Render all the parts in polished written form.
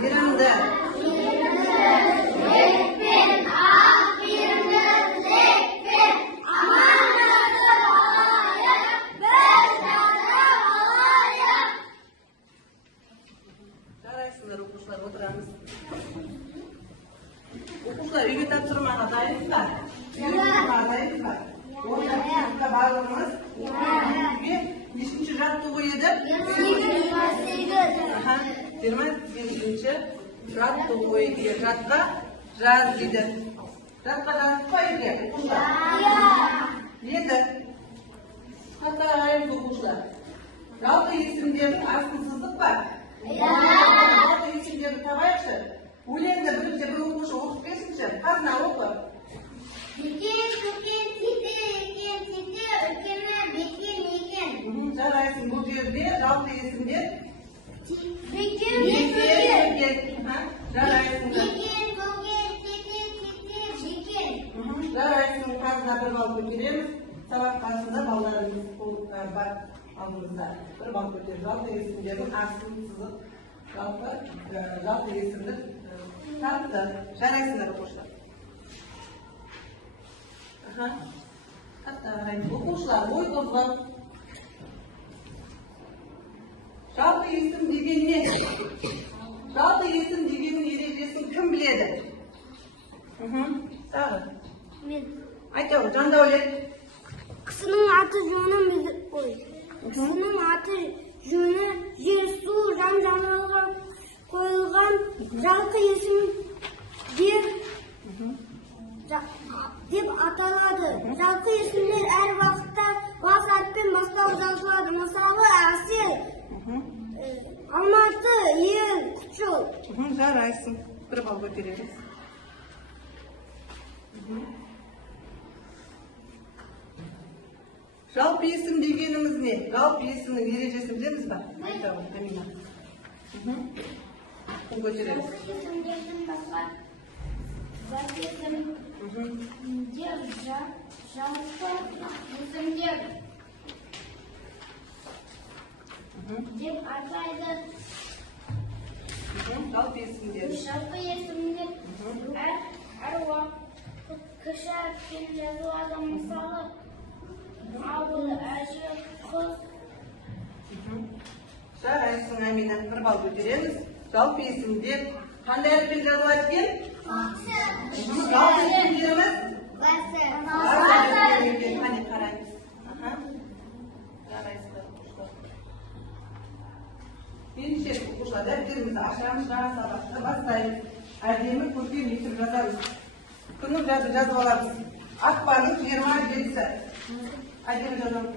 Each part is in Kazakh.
Мейрамда. Жарайсыңдар оқушылар, отырамыз. Оқушылар, үйге тапсырмаға дайынсыздар? Дайынсыздар? Онда барлығымыз үйге нешінші жаттығу еді? 28-ші жаттығу еді. Жатқа жаз дейді. Жатқа жазып па үйге? Еді. Қатар ағайымыз оқушылар. Жалпы есімдердің астынсыздық бар. Жалпы есімдерді табайықшы. Өлеңді бірінші бір оқушы оқып берсінші. Қазына оқы. Бекен, көкен, титі, екен, титі, үлкені, бекен, екен. Жарайсың, бұл жерде жалпы есімдер. Бекен, жарайсың. бекен, көкен, титі, титі, бекен. Жарайсың, қазына бір бал көтереміз. Сабақ басында балдарымыз бар алдымызда. Бір бал көтеріп, жалпы есімдердің астын сызып, жалпы есімдік тапты. Жарайсыңдар оқушылар. Оқушылар, ой қозғап. Жалпы есім дегеннен, жалпы есім дегеннің ережесін кім біледі? Тағы. Мен. Айтау, Жандәулет. Кісінің аты жөні Кісінің аты жөні жер, су, жан-жануарға қойылған жалпы есім деп аталады. Жалпы есімдер әр уақытта бас әріппен бастау жазылады. Мысалы, Әсел, Алматы, Ел, Құтжол. Жарайсың. Бір бал көтереміз. Жалпы есім дегеніміз не? Жалпы есімнің ережесін білеміз ба? Айтамын, Камина. Кім көтереміз? Есімдердің басқа бас есімдер жалпы есімдер деп атайды. Жалпы есімдер. Жалпы есімдер әр уақыт кіші әріппен жазылады. Мысалы, ауыл, әже, қыз. Жарайсың, Амина. Бір бал көтереміз. Жалпы есімдер қандай әріппен жазылады екен? Жалпы есімдеріміз? Қане қараймыз. Жарайсыңдар оқушылар. Ендеше оқушылар, дәптерімізді ашамыз, жаңа сабақты бастаймыз. Әдемі көркем етіп жазамыз. Күннің жазып аламыз. Ақпанның 27-сі. Әдемі жазамыз.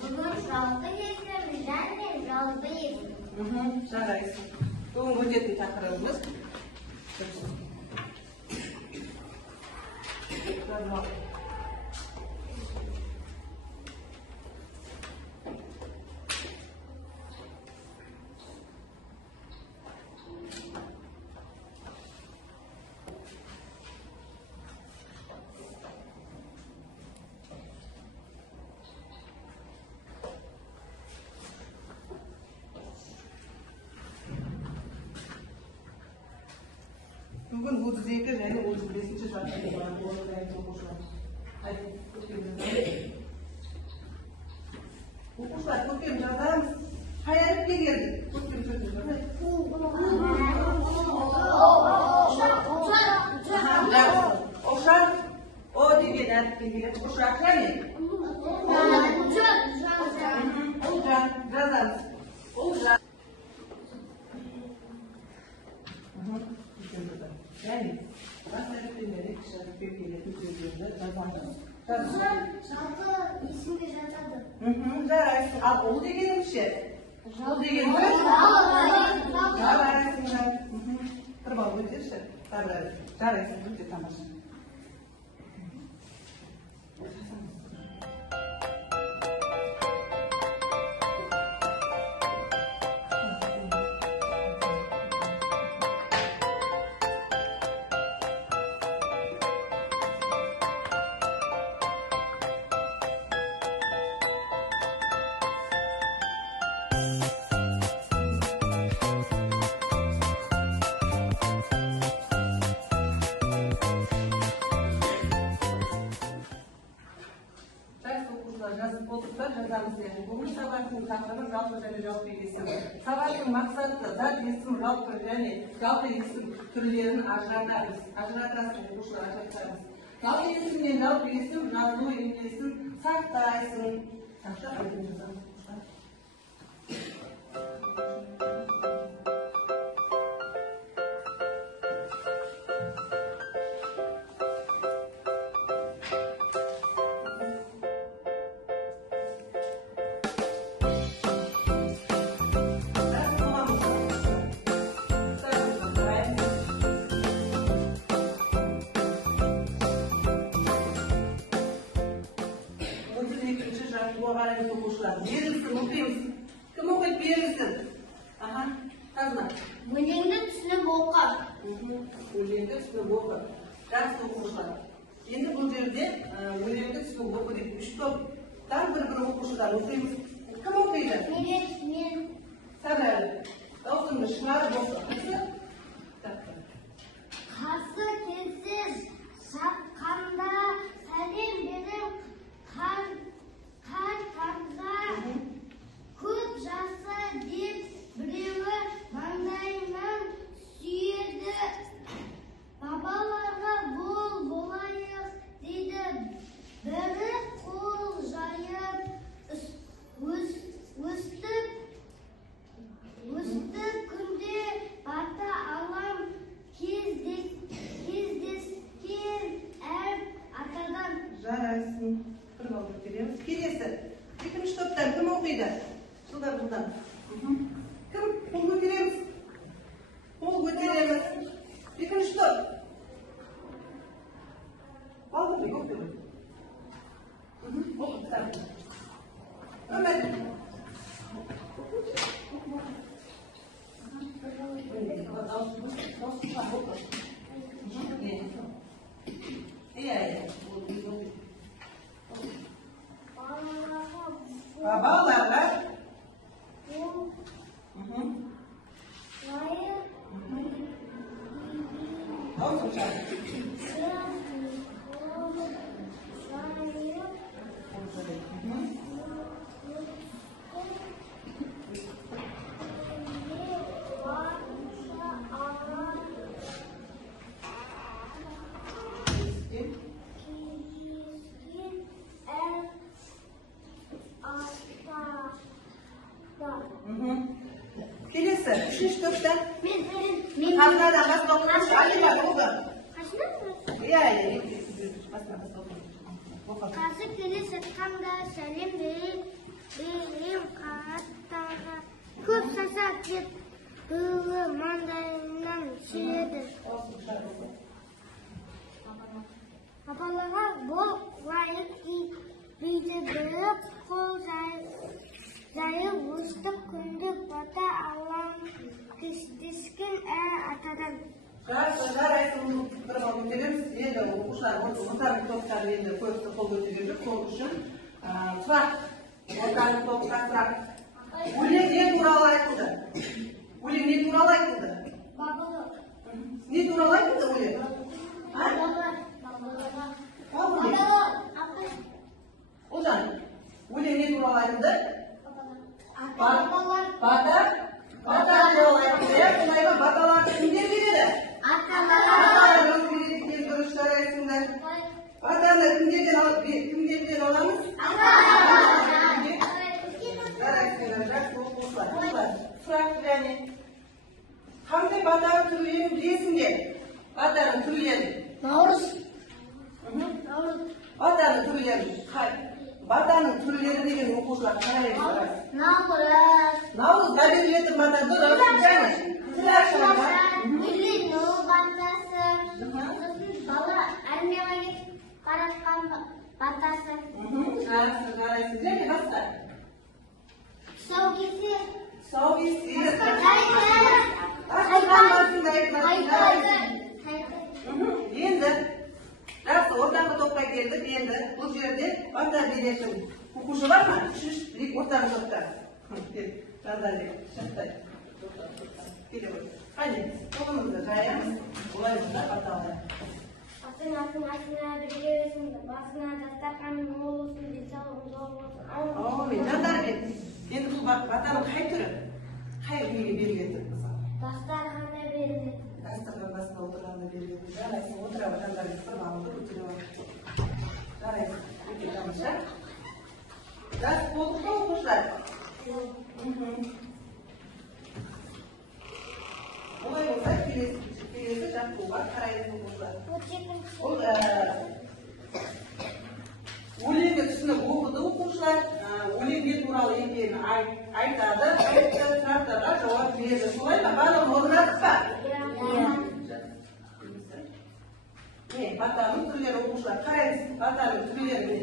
Бүгін жалпы есім және жалпы есім. Жарайсың. Бүгін өтетін тақырыбымыз. Бүгін 32 және 35-ші жаттығу бар. Оқушылар, көкем жазамыз. Қай әріпке келді? Көкем сөзді жазайық. Ошақ. О деген әріпке келеді. Ошақ және? Ұлжан. Жазамыз. Ұлжан. Yani, ben öğretmenleri kişileri köküyle tükürdüğümde yazandım. Жалпы есімге жатады. Жарайсың. Ал ол дегенім ше? Ол деген сөз? Жарайсың. Бір бал өтерші. Жарайсың. Өте тамаша. жазамыз деді. Бүгінгі сабақтың тақырыбы жалпы және жалпы есім. Сабақтың мақсаты зат есім жалпы және жалпы есім түрлерін ажыратамыз. Оқушылар ажыратамыз. Жалпы есім мен жалпы есім жазылу емлесін сақтайсың. Сақтап жазамыз. Берілсін, оқимыз. Кім оқиды, берілсін? Аха, қазына. Өлеңді түсініп оқы. Өлеңді түсініп оқы. Жақсы оқушылар. Енді бұл жерде өлеңді түсініп оқы деп үш топтан бір оқушыдан оқимыз. Кім оқиды? Мен. Сәбәлі. Даусыңды шығарып оқы. Қарсы келсе шапқанда сәлем беріп қарттарға көп жасы деп біреуі маңдайынан сүйеді. Бабаларға болайық дейді, бірі қол жайып өстіп күнде бата алам кездескен әр атадан. Жарайсың. Бір балды көтереміз. Келесі. Екінші топтан кім оқиды? Жылдан. Кім? Қол көтереміз. Екінші топ. Балды оқиды. Оқиды. Өмір. Babalarla olsun çay. Келесі, үшінші топтан қазынадан басқа оқымаш, алимады олды. Қарсы келе жатқанда сәлем берем қарттарға, көп саса деп біреуі маңдайынан сүйеді. Бабаларға болайық дейді, бірі қол жайып өстіп күнде бата алам кездескен әр атадан. Жарайсың, бір қол көтереміз. Енді оқушылар орталық топтар енді көпті қол көтереді. Сол үшін сұрақ, орталық топқа сұрақ. Өлең не туралы айтылды? Бабалар. Не туралы айтылды өлең? Ожан, өлең не туралы айтылды? Бата туралы айтылды. Баталарды кімдер береді? Аталар береді. Дұрыс жарайсыңдар. Батаны кімдерден аламыз? Жарайсыңдар, жақсы оқушылар. Сұрақ және қандай батаның түрлерін білесіңдер? Батаның түрлерін. Батаның түрлерін. Батаның түрлері деген оқушылар қалай жарайсың? Наурыз дәлелетіп бата дұрыс. Бала армияға кетіп баратқан батасы. Жарайсың. Және басқа? Тұсаукесер. Енді жақсы ортаңғы топқа келдік. Енді бұл жерде бата беретін оқушы бар ма? Ортаңғы топта. Жаздай, шықтай. Келе ғой. Қане, қолымызды жаямыз. Олай бұнда бата алайық. Aksın asına birge versin, basına dastarkanın olsun, denсаулығың зор болсын. Amin. Жандарбек, енді бұл батаның қай түрі? Қай үйге беріледі? Dastarxanda beriladi. Дастархан басында отырғанда беріледі. Жарайсың, отыра бер, Жандарбек, бір балыңды көтере бер. Жарайсың, өте тамаша. Жас болдық па оқушылар? Олай болса, келесі жаттығуға қарайды оқушылар. Ол өлеңді түсініп оқыды оқушылар. Өлеңге туралы екенін айтады, сұрақтарға жауап береді. Солай ма? Барлығын орындадық па? Иә. Батаның түрлері оқушылар. Қарайсыз, батаның түрлері.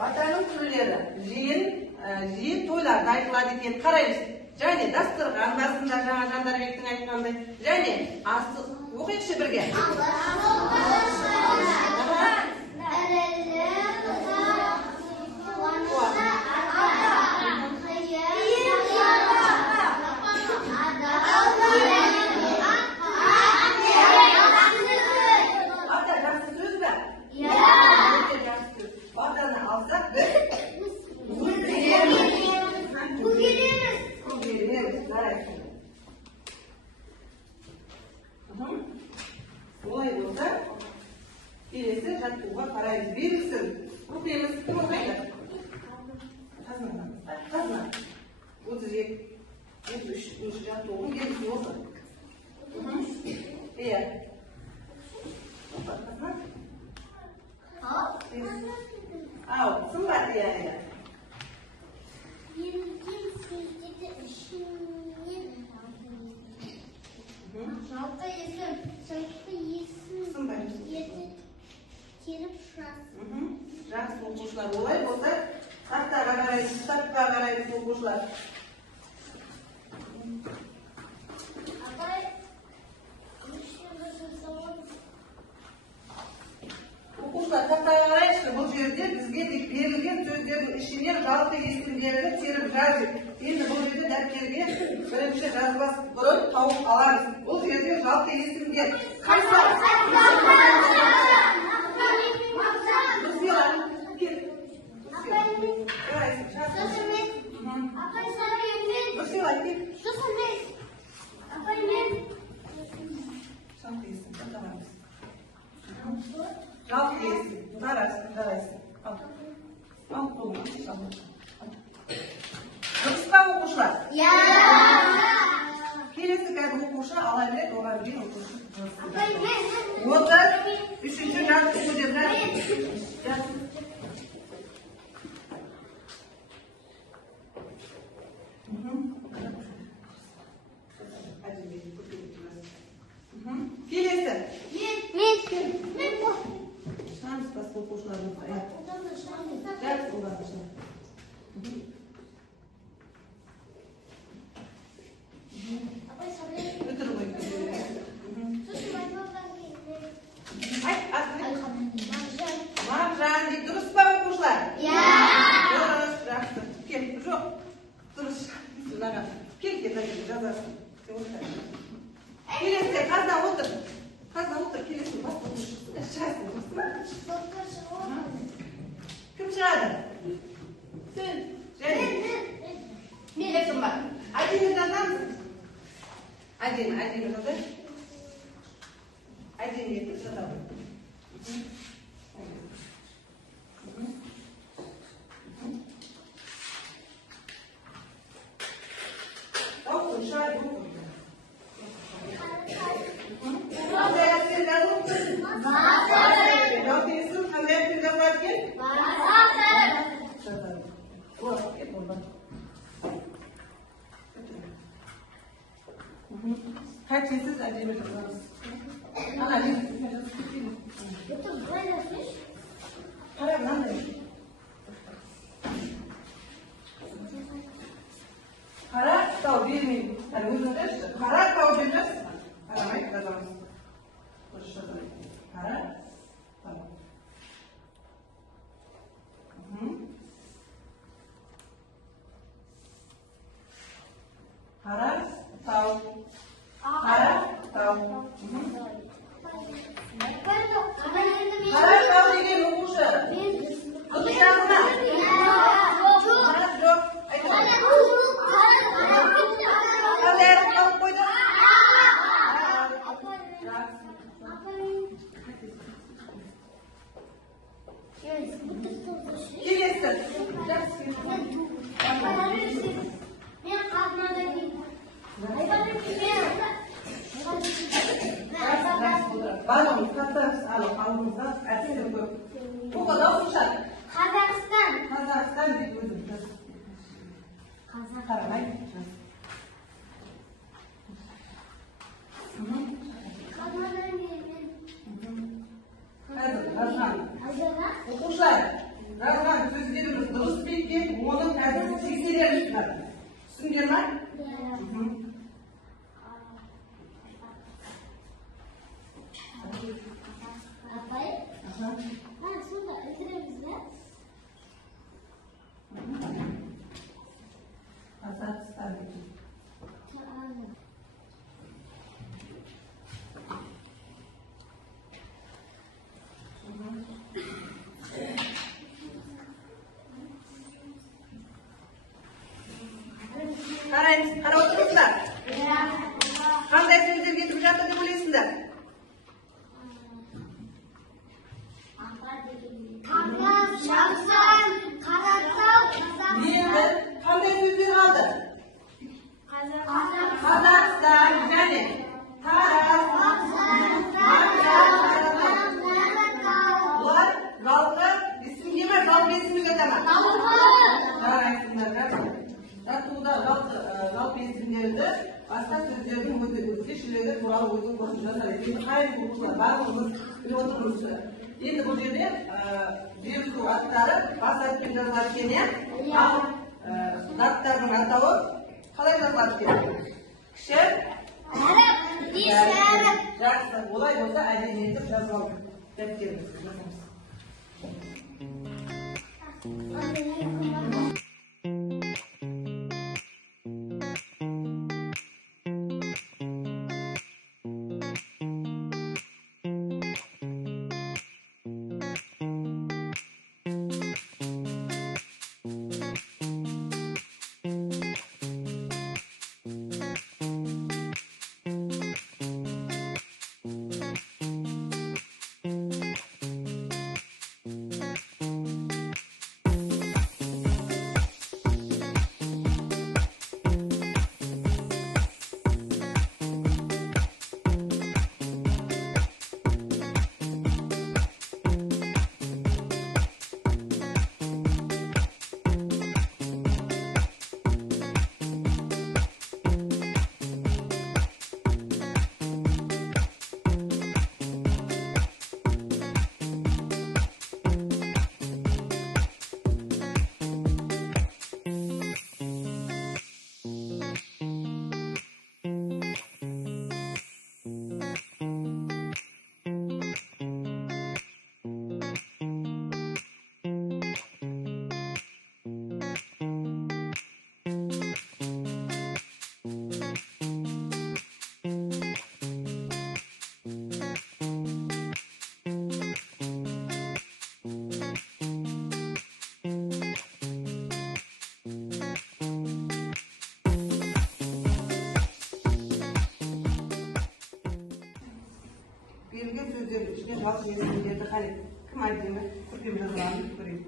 Батаның түрлері жиын тойларда айтылады екен. Қараймыз. Және дастархан басында жаңа Жандарбектің айтқандай. Және асты оқиықшы бірге. Ата жақсы сөз бе? Өте жақсы сөз. Батаны алсақ біз Олай болса, келесі жаттығуға қараймыз. Берілсін. Оқимыз. Кім оқиды? Қазына. 33 жаттығуын келесі осы. Иә. Ау, сымбат, иә. Жалпы есім келіп шығасың. Жақсы оқушылар. Олай болса, сақтарға қарайды, кітапқа қарайды оқушылар. Апай, оқушылар тақтаға қарайықшы. Бұл жерде бізге берілген сөздердің ішінен жалпы есімдерді теріп жазып. Енді бұл жерде дәптерге бірінші жазбас бұрын тауып аламыз. Бұл жерде жалпы есімдер. Қайсы? Жалпы есім. Жарайсың. Ал қолыңа. Дұрыс па оқушылар? Келесі кәді оқушы ала береді, оған бен оқушы. 33-ші жаттығу деп жазды. Келесі. Шамыз басқа оқушылар болса. Жат оларды. Өтір ғой. Маржан дейді. Дұрыс па оқушылар? Дұрыс, жақсы. Кел, жоқ. Дұрыс. Кел, жазасың. Келесі, қазына отыр. Келесі, басқа оқушы. Кім шығады? Сен. Және. Келесің ба? Әдемі жазамыз. Әдемі жазай. Әдемі етіп жазамыз. Kaçınsız acemi yazarız. Para lan da. Para tau vermeyin. Yani uzun derse para tau vereceğiz. Aramayı kazanırız. Para tau. Para tau. Para tau. Қараш қал деген оқушы. Қыз жағына. Қараш жоқ. Қандай әріп қалып қойды? Келесі. Барлығымыз қатарыз алып алдымызда әрсен көп. Бұғы дауысышар. Қазақстан. Қазақстан деп өзім. Қарамай. Қазір жазған. Оқушылар, жазған сөздеріміз дұрыс пе екен, оның қазір тексереміз. Түсіндер ме? Сонда іздіреміз бе? Қазақстан. Қараймыз, қарап отырсыздар. Қандай сөздер кетіп жатыр деп ойлайсыңдар? Енді қандай сөздер қалды? Қазақстан және Тараз. Бұлар жалпы есімге ме, жалпы есімге ме? Жарайсыңдар, жатуда жалпы есімдерді басқа сөздердің өзге шілері туралы өзің қосып жасар. Енді қайын оқушылар барлығымыз біліп отырмыз. Енді бұл жерде жер-су аттары бас әріппен жазылады екен, иә? Ал заттардың атауы қалай жазылады екен? Кіші әріп. Жақсы, олай болса әдемі етіп жазып алып дәптерімізді жазамыз. Берілген сөздерді ішкен жалпы есімдерді қарай. Кім әдемі? Көркем жазғанымыз көрейік.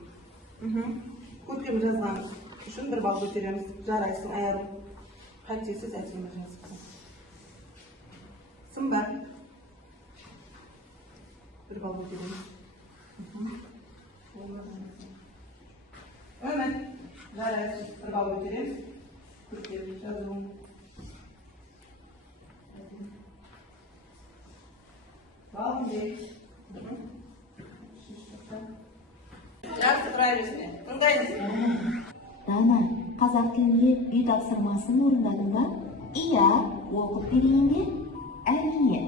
Көркем жазғанымыз үшін бір балл көтереміз. Жарайсың, айарым. Қатесіз әдемі жазыпсың. Сын бар. Bir balл көтереміз. Өмір. Жарайсың, бір балл көтереміз. Көркем жазуым. Жақсы правильно. Тыңдаймыз. Дана, қазақ тілінде үй тапсырмасын орындадың ба? Иә, оқып берейін бе? Әрине.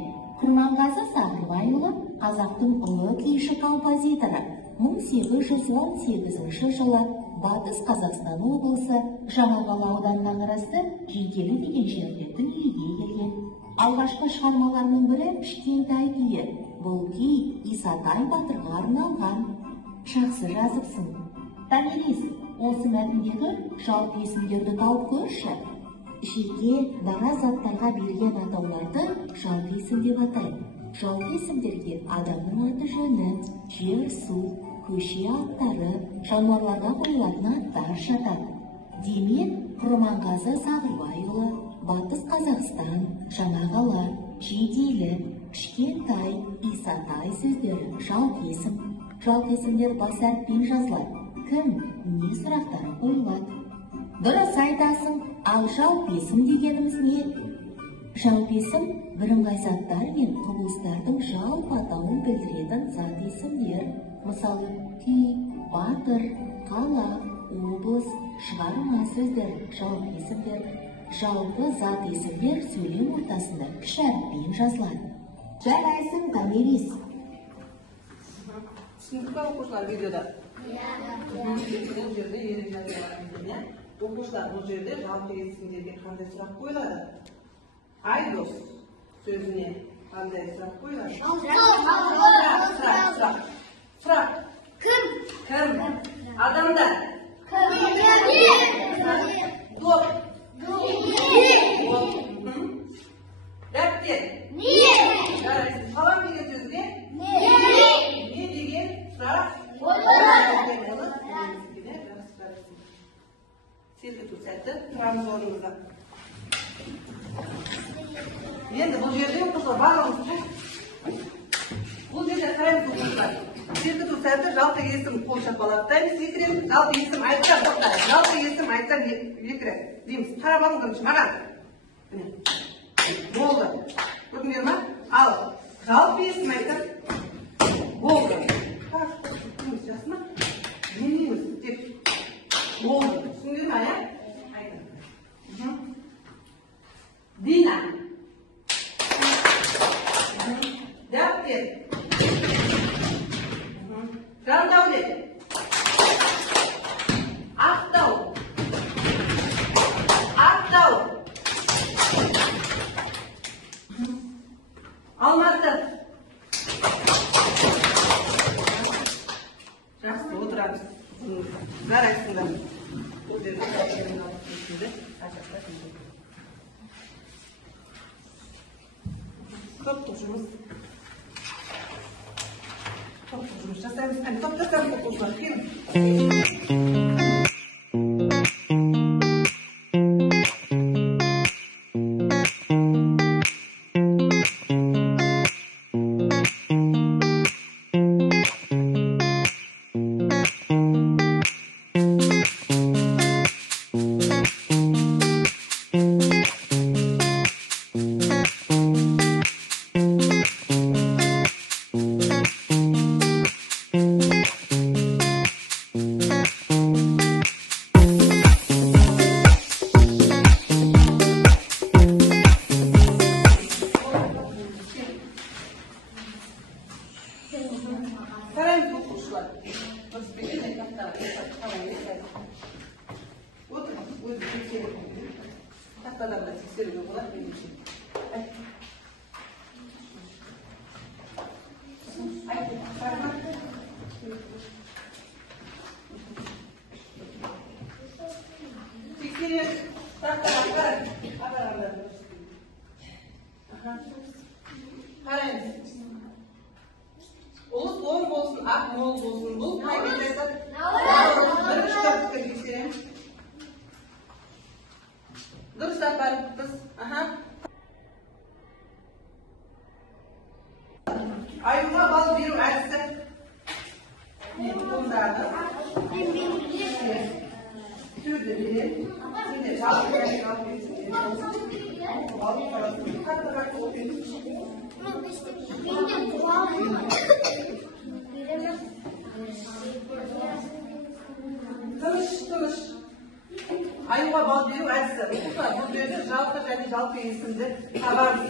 Құрманғазы Сағырбайұлы қазақтың ұлы күйші композиторы 1818 жылы Батыс Қазақстан облысы Жаңақала ауданына қарасты Жеңкелі деген жерде дүниеге келген. Алғашқы шығармаларының бірі Кішкентай күйі. Бұл күй Исатай батырға арналған. Жақсы жазыпсың. Томирис, осы мәтіндегі жалпы есімдерді тауып көрші. Жеке дара заттарға берген атауларды жалпы есім деп атайды. Жалпы есімдерге адамның аты жөні, жер, су, көше аттары, жануарларға қойылатын аттар жатады. Демек, Құрманғазы Сағырбайұлы, Батыс Қазақстан, Жаңақала, Жиделі, Кішкентай, Исатай сөздері жалпы есім. Жалпы есімдер бас әріппен жазылады. Кім, не сұрақтары қойылады? Дұрыс айтасың, ал жалпы есім дегеніміз не? Жалпы есім бірыңғай заттар мен құбылыстардың жалпы атауын білдіретін зат есімдер. Мысалы, күй, батыр, қала, облыс, шығарма сөздері жалпы есімдер. Жалпы зат есімдер сөйлем ортасында кіші әріппен жазылады. Жарайсың, Томирис. Түсіндік па оқушылар видеода? Бұл жерде ережелер. Оқушылар, бұл жерде жалпы есімдерге қандай сұрақ қойылады? Айдос сөзіне қандай сұрақ қойылады? Сұрақ. Кім? Кім? Адамдар. Доп. Дәптер. Жарайсың. Қалам деген сөзге? Не деген сұрақ? Селкету сәтті тұрамыз орнымызда. Енді бұл жерде оқушылар барлығымыз бұл жерде қараймыз оқушылар. Селкету сәтті жалпы есім қол шапалақтаймыз, секіреміз, жалпы есім айтсам тоқтайық. Жалпы есім айтсам екірі дейміз. Қарап алыңыздаршы маған. Болды. Көрдіңдер ма? Ал жалпы есім айтсам болды. Жасы ма? Демейміз тек болды. Түсіндер ма, я? Дина. Дәптер. Жандәулет. Ақтау. Ақтау. Алматы. Жақсы, отырамыз. Жарайсыңдар. Топтық жұмыс. Топтық жұмыс жасаймыз. Топтасамыз оқушылар. Келin. Қараймыз оқушылар. Отыр, өзі тексеріп. Тақтадан да тексеруге болады, меніңше. Тексеріп, тақтадан қараймыз. Ұлыс оң болсын, ақ мол болсын. Бұл қай кетесі? Бірінші топты тексереміз. Дұрыс апарыппыз. Аюға бал беру әдісі. Қолдарды. Сөзді берем. Сенде жалпы берсін. Қатты оқимыз. Тыныш. Аюға бал беру әдісі. Бұл жерде жалпы және жалпы есімді табамыз.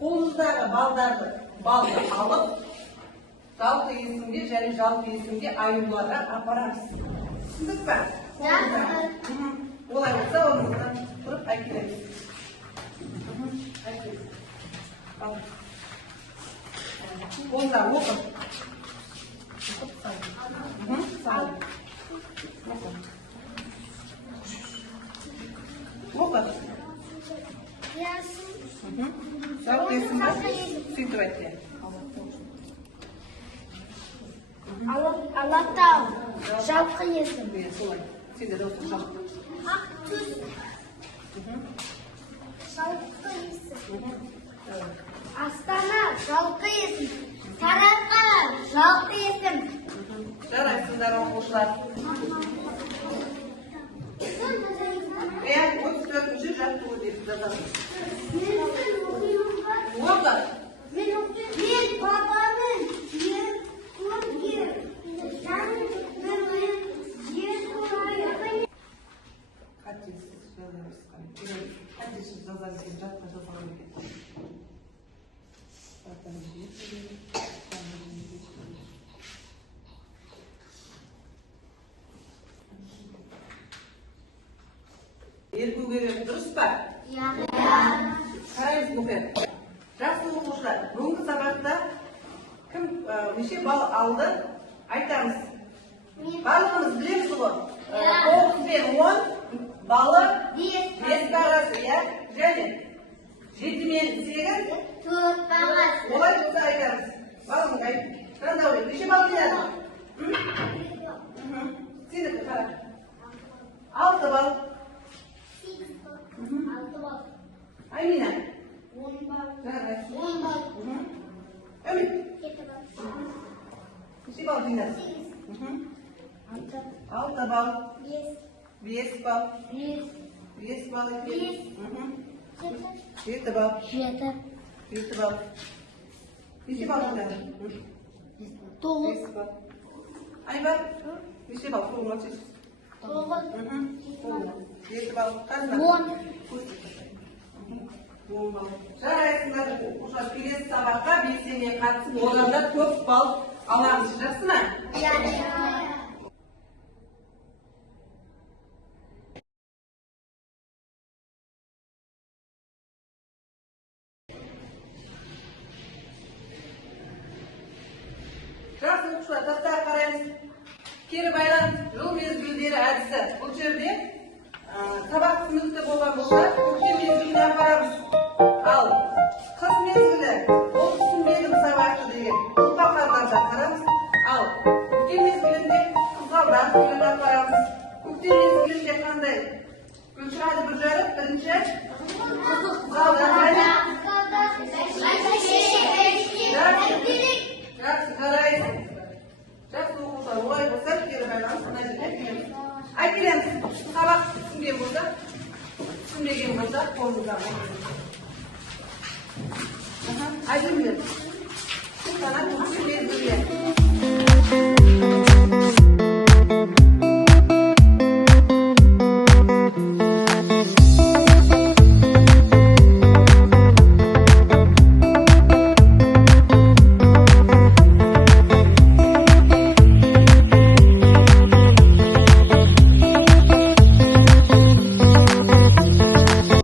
Қолымыздағы балдарды балды алып, жалпы есімге және жалпы есімге аюларға апарамыз. Түсіндік пе? Олай болса, орныңыздан тұрып әкелеміз. Қолда оқы. Оқы. Жалпы есім ба? Сөйтіп айтты. Алатау. Жалқы есім. Солай. Сенде де осы жалпы. Ақтүз. Жалқы есім. Астана. Жалқы есім. Сарыарқа. Жалқы есім. Жарайсыңдар оқушылар. 34-ші жаттығу деп жазамыз. Оқы. Мен бабамын жер көрген. Қатесіз жазамыз. Қатесіз жазамыз. Жатқа жазамыз. Ерку керек, дұрыс па? Қараймыз мұхер. Жақсы оқушылар, бүгінгі сабақта кім неше балл алды айтамыз. Барлығымыз білеміз ғой. 9 пен 10 балы 5 бағасы, иә? Және 7 мен 8 4 бағасы. олай болса айтамыз. Балың айт. Қандай неше балл келеді? Сенікі қара. 6 балл. Аймина. 10 бал. Жарай. 10 бал. Үміт. 7 бал. Неше балл жинады? 6 балл. 5 балл. 5 балл екен. 7 балл. 7 балл. Неше балл жинады? 9 балл. Айбар. Неше балл? Қолыңа шеш. 7 балл. Қасына. 10 балл. Жарайсыңдар оқушылар, келесі сабаққа белсене қатысып, одан да көп балл аламыз. Жақсы ма? Жақсы оқушылар, тақтаға қараймыз. Кері байланыс жыл мезгілдері әдісі. Бұл жерде сабақ түсінікті болған болса, көктем мезгіліне апарамыз. Ал қыс мезгілі, ол түсінбедім сабақты деген ұлпақарларда қарамыз. Ал көктем мезгілінде қызғалдақ түгілін апарамыз. Көктем мезгілінде қандай? Гүлшарады бір жарып, бірінші қызғалдақ. Жақсы қарайсың. Жақсы оқушылар, олай болса, кері байланыс мына жерге әкелеміз. Әкелеміз. Сабақ түсінген болса, түсінбеген болса, қолымыздан. Әдемілер. Сана көктем мезгілі.